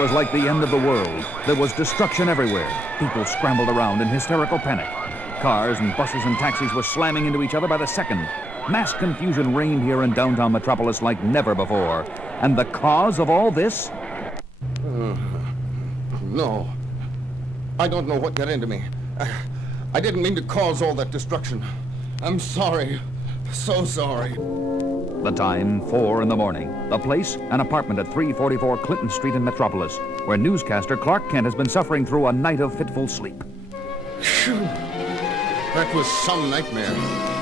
was like the end of the world. There was destruction everywhere. People scrambled around in hysterical panic. Cars and buses and taxis were slamming into each other by the second. Mass confusion reigned here in downtown Metropolis like never before. And the cause of all this? No. I don't know what got into me. I didn't mean to cause all that destruction. I'm sorry. So sorry. The time, 4 in the morning. The place, an apartment at 344 Clinton Street in Metropolis, where newscaster Clark Kent has been suffering through a night of fitful sleep. Phew. That was some nightmare.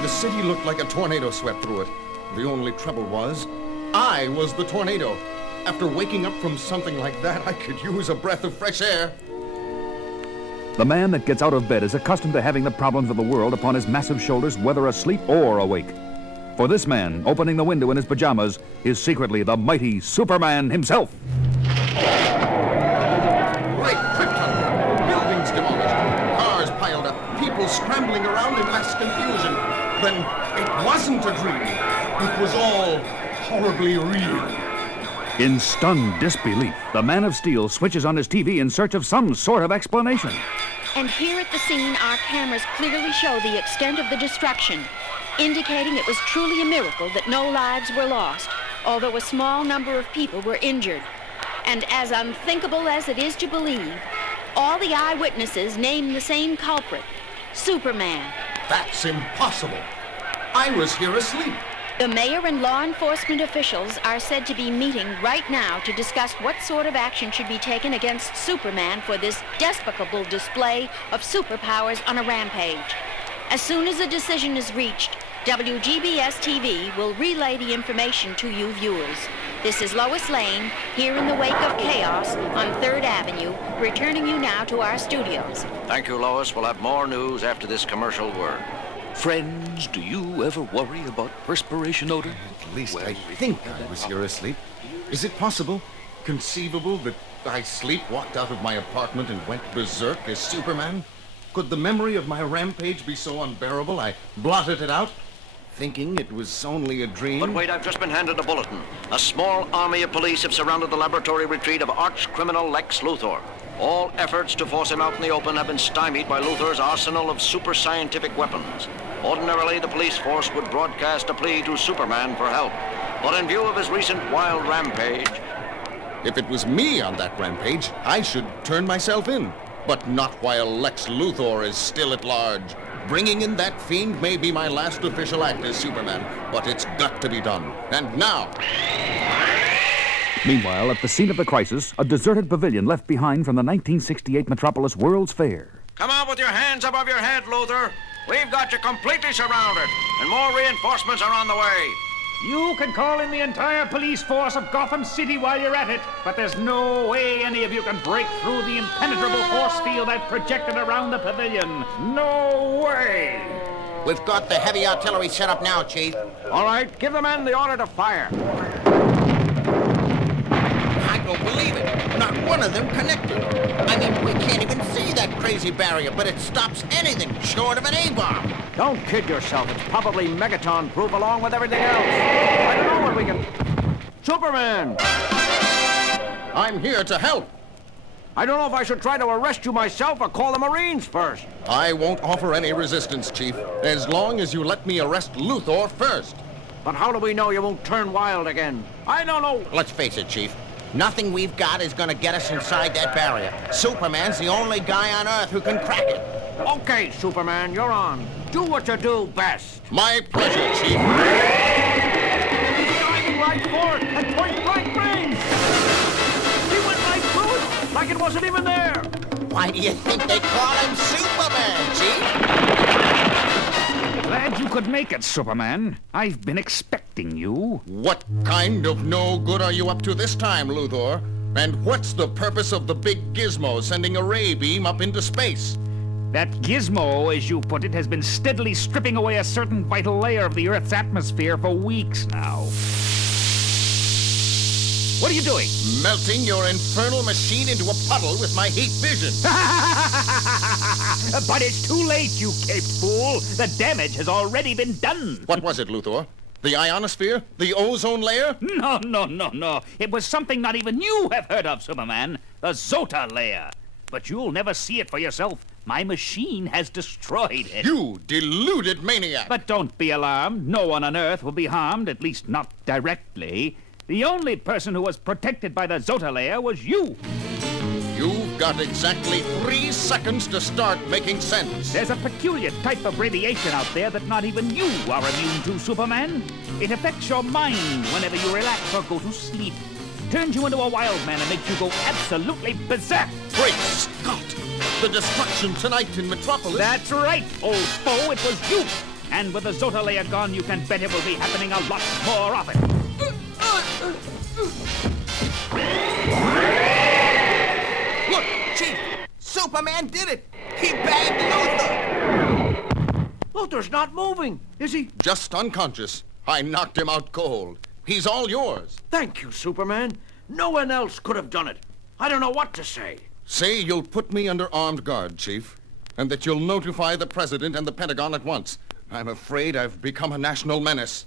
The city looked like a tornado swept through it. The only trouble was, I was the tornado. After waking up from something like that, I could use a breath of fresh air. The man that gets out of bed is accustomed to having the problems of the world upon his massive shoulders, whether asleep or awake. For this man, opening the window in his pajamas, is secretly the mighty Superman himself. Great Krypton! Buildings demolished, cars piled up, people scrambling around in mass confusion. Then it wasn't a dream. It was all horribly real. In stunned disbelief, the Man of Steel switches on his TV in search of some sort of explanation. And here at the scene, our cameras clearly show the extent of the destruction, indicating it was truly a miracle that no lives were lost, although a small number of people were injured. And as unthinkable as it is to believe, all the eyewitnesses named the same culprit, Superman. That's impossible. I was here asleep. The mayor and law enforcement officials are said to be meeting right now to discuss what sort of action should be taken against Superman for this despicable display of superpowers on a rampage. As soon as a decision is reached, WGBS-TV will relay the information to you viewers. This is Lois Lane, here in the wake of chaos on 3rd Avenue, returning you now to our studios. Thank you, Lois. We'll have more news after this commercial word. Friends, do you ever worry about perspiration odor? At least I think I was here asleep. Is it possible, conceivable, that I sleepwalked out of my apartment and went berserk as Superman? Could the memory of my rampage be so unbearable I blotted it out, thinking it was only a dream? But wait, I've just been handed a bulletin. A small army of police have surrounded the laboratory retreat of arch-criminal Lex Luthor. All efforts to force him out in the open have been stymied by Luthor's arsenal of super-scientific weapons. Ordinarily, the police force would broadcast a plea to Superman for help. But in view of his recent wild rampage... If it was me on that rampage, I should turn myself in. But not while Lex Luthor is still at large. Bringing in that fiend may be my last official act as Superman, but it's got to be done. And now... Meanwhile, at the scene of the crisis, a deserted pavilion left behind from the 1968 Metropolis World's Fair. Come on with your hands above your head, Luthor. We've got you completely surrounded, and more reinforcements are on the way. You can call in the entire police force of Gotham City while you're at it, but there's no way any of you can break through the impenetrable force field I've projected around the pavilion. No way! We've got the heavy artillery set up now, Chief. All right, give the men the order to fire. I don't believe it. Not one of them connected. I mean, we can't even see that crazy barrier, but it stops anything short of an A-bomb. Don't kid yourself. It's probably Megaton-proof along with everything else. I don't know what we can... Superman! I'm here to help. I don't know if I should try to arrest you myself or call the Marines first. I won't offer any resistance, Chief, as long as you let me arrest Luthor first. But how do we know you won't turn wild again? I don't know. Let's face it, Chief. Nothing we've got is gonna get us inside that barrier. Superman's the only guy on Earth who can crack it. Okay, Superman, you're on. Do what you do best. My pleasure, Chief. Diving right for it at point-blank range! He went right through it, like it wasn't even there! Why do you think they call him Superman, Chief? Glad you could make it, Superman. I've been expecting you. What kind of no good are you up to this time, Luthor? And what's the purpose of the big gizmo sending a ray beam up into space? That gizmo, as you put it, has been steadily stripping away a certain vital layer of the Earth's atmosphere for weeks now. What are you doing? Melting your infernal machine into a puddle with my heat vision. But it's too late, you caped fool. The damage has already been done. What was it, Luthor? The ionosphere? The ozone layer? No. It was something not even you have heard of, Superman. The Zota layer. But you'll never see it for yourself. My machine has destroyed it. You deluded maniac! But don't be alarmed. No one on Earth will be harmed, at least not directly. The only person who was protected by the Zota layer was you. You've got exactly 3 seconds to start making sense. There's a peculiar type of radiation out there that not even you are immune to, Superman. It affects your mind whenever you relax or go to sleep. Turns you into a wild man and makes you go absolutely berserk. Great Scott! The destruction tonight in Metropolis. That's right, old foe, it was you. And with the Zota layer gone, you can bet it will be happening a lot more often. Look, Chief! Superman did it! He bagged Luthor! Luthor's not moving, is he? Just unconscious. I knocked him out cold. He's all yours. Thank you, Superman. No one else could have done it. I don't know what to say. Say you'll put me under armed guard, Chief, and that you'll notify the President and the Pentagon at once. I'm afraid I've become a national menace.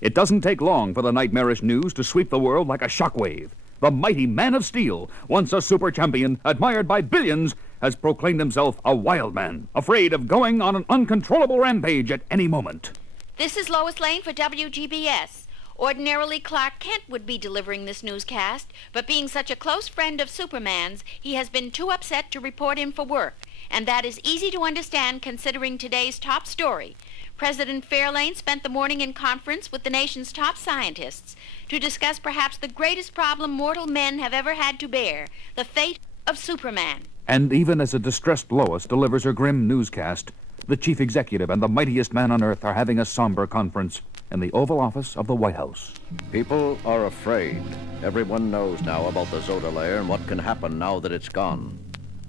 It doesn't take long for the nightmarish news to sweep the world like a shockwave. The mighty Man of Steel, once a super champion, admired by billions, has proclaimed himself a wild man, afraid of going on an uncontrollable rampage at any moment. This is Lois Lane for WGBS. Ordinarily, Clark Kent would be delivering this newscast, but being such a close friend of Superman's, he has been too upset to report in for work. And that is easy to understand considering today's top story. President Fairlane spent the morning in conference with the nation's top scientists to discuss perhaps the greatest problem mortal men have ever had to bear, the fate of Superman. And even as a distressed Lois delivers her grim newscast, the chief executive and the mightiest man on Earth are having a somber conference in the Oval Office of the White House. People are afraid. Everyone knows now about the Zota layer and what can happen now that it's gone.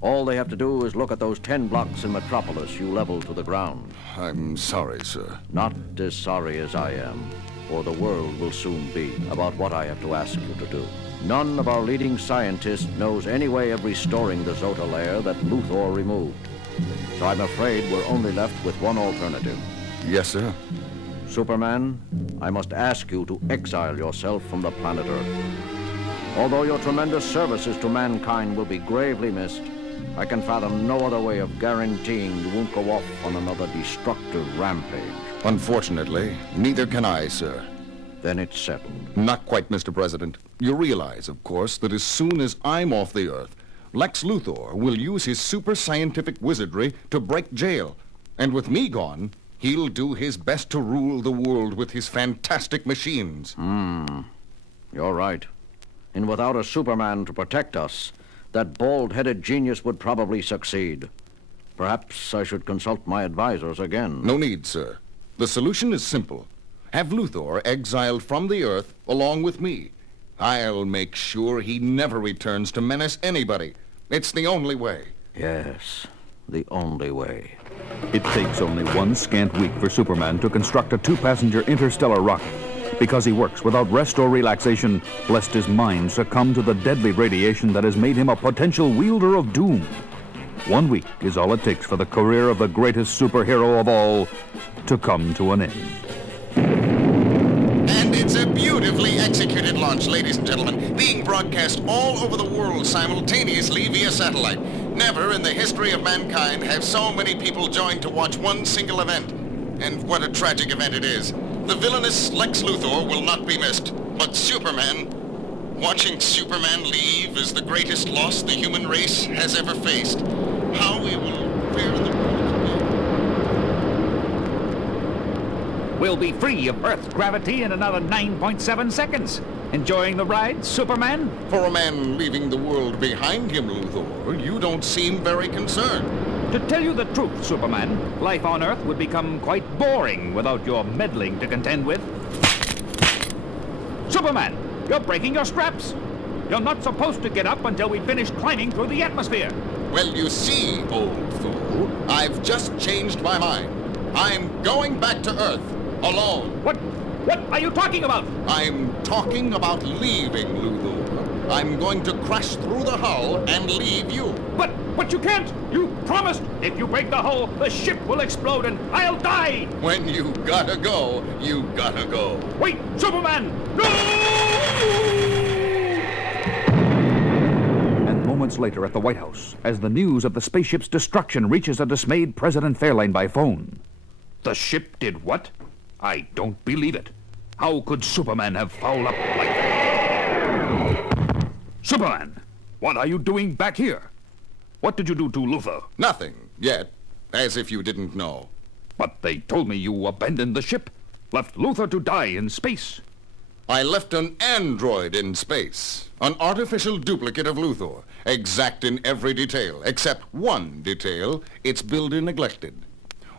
All they have to do is look at those 10 blocks in Metropolis you leveled to the ground. I'm sorry, sir. Not as sorry as I am, for the world will soon be about what I have to ask you to do. None of our leading scientists knows any way of restoring the Zota layer that Luthor removed. So I'm afraid we're only left with one alternative. Yes, sir. Superman, I must ask you to exile yourself from the planet Earth. Although your tremendous services to mankind will be gravely missed, I can fathom no other way of guaranteeing you won't go off on another destructive rampage. Unfortunately, neither can I, sir. Then it's settled. Not quite, Mr. President. You realize, of course, that as soon as I'm off the Earth, Lex Luthor will use his super scientific wizardry to break jail. And with me gone, he'll do his best to rule the world with his fantastic machines. You're right. And without a Superman to protect us, that bald-headed genius would probably succeed. Perhaps I should consult my advisors again. No need, sir. The solution is simple. Have Luthor exiled from the Earth along with me. I'll make sure he never returns to menace anybody. It's the only way. Yes, the only way. It takes only one scant week for Superman to construct a 2-passenger interstellar rocket, because he works without rest or relaxation, lest his mind succumb to the deadly radiation that has made him a potential wielder of doom. 1 week is all it takes for the career of the greatest superhero of all to come to an end. And it's a beautifully executed launch, ladies and gentlemen, being broadcast all over the world simultaneously via satellite. Never in the history of mankind have so many people joined to watch one single event. And what a tragic event it is. The villainous Lex Luthor will not be missed, but Superman... Watching Superman leave is the greatest loss the human race has ever faced. How we will fare in the world. We'll be free of Earth's gravity in another 9.7 seconds. Enjoying the ride, Superman? For a man leaving the world behind him, Luthor, you don't seem very concerned. To tell you the truth, Superman, life on Earth would become quite boring without your meddling to contend with. Superman, you're breaking your straps. You're not supposed to get up until we finish climbing through the atmosphere. Well, you see, old fool, I've just changed my mind. I'm going back to Earth, alone. What are you talking about? I'm talking about leaving, Luthor. I'm going to crash through the hull and leave you. But you can't! You promised! If you break the hull, the ship will explode and I'll die! When you gotta go, you gotta go. Wait, Superman! No! And moments later at the White House, as the news of the spaceship's destruction reaches a dismayed President Fairlane by phone. The ship did what? I don't believe it. How could Superman have fouled up like that? Superman, what are you doing back here? What did you do to Luthor? Nothing, yet. As if you didn't know. But they told me you abandoned the ship, left Luthor to die in space. I left an android in space. An artificial duplicate of Luthor. Exact in every detail, except one detail, its builder neglected.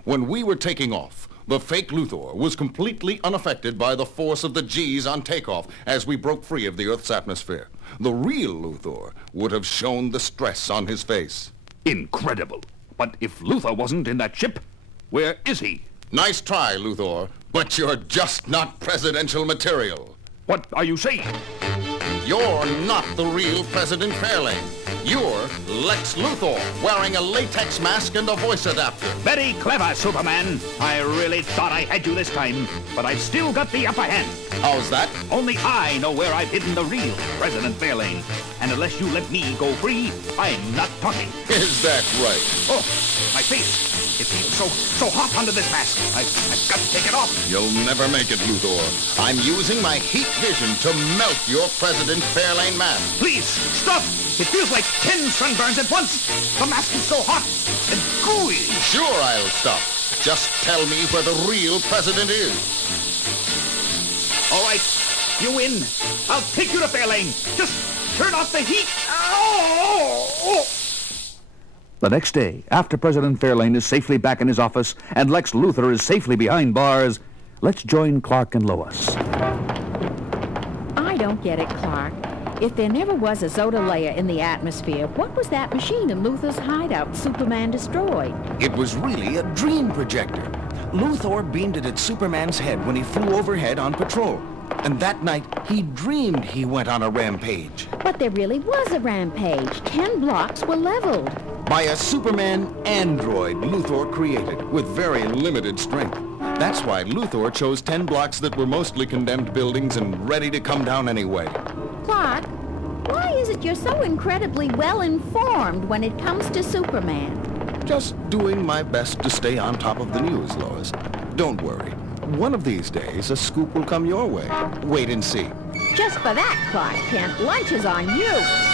When we were taking off, the fake Luthor was completely unaffected by the force of the G's on takeoff as we broke free of the Earth's atmosphere. The real Luthor would have shown the stress on his face. Incredible. But if Luthor wasn't in that ship, where is he? Nice try, Luthor, but you're just not presidential material. What are you saying? You're not the real President Fairlane. You're Lex Luthor, wearing a latex mask and a voice adapter. Very clever, Superman. I really thought I had you this time, but I've still got the upper hand. How's that? Only I know where I've hidden the real President Fairlane. And unless you let me go free, I'm not talking. Is that right? Oh, my face. It feels so hot under this mask. I've got to take it off. You'll never make it, Luthor. I'm using my heat vision to melt your President Fairlane mask. Please, stop. It feels like 10 sunburns at once. The mask is so hot and gooey. Sure, I'll stop. Just tell me where the real president is. All right, you win. I'll take you to Fairlane. Just turn off the heat. Oh! The next day, after President Fairlane is safely back in his office and Lex Luthor is safely behind bars, let's join Clark and Lois. I don't get it, Clark. If there never was a Zodalea in the atmosphere, what was that machine in Luthor's hideout Superman destroyed? It was really a dream projector. Luthor beamed it at Superman's head when he flew overhead on patrol. And that night, he dreamed he went on a rampage. But there really was a rampage. 10 blocks were leveled. By a Superman android Luthor created, with very limited strength. That's why Luthor chose 10 blocks that were mostly condemned buildings and ready to come down anyway. Clark, why is it you're so incredibly well-informed when it comes to Superman? Just doing my best to stay on top of the news, Lois. Don't worry. One of these days, a scoop will come your way. Wait and see. Just for that, Clark Kent, lunch is on you.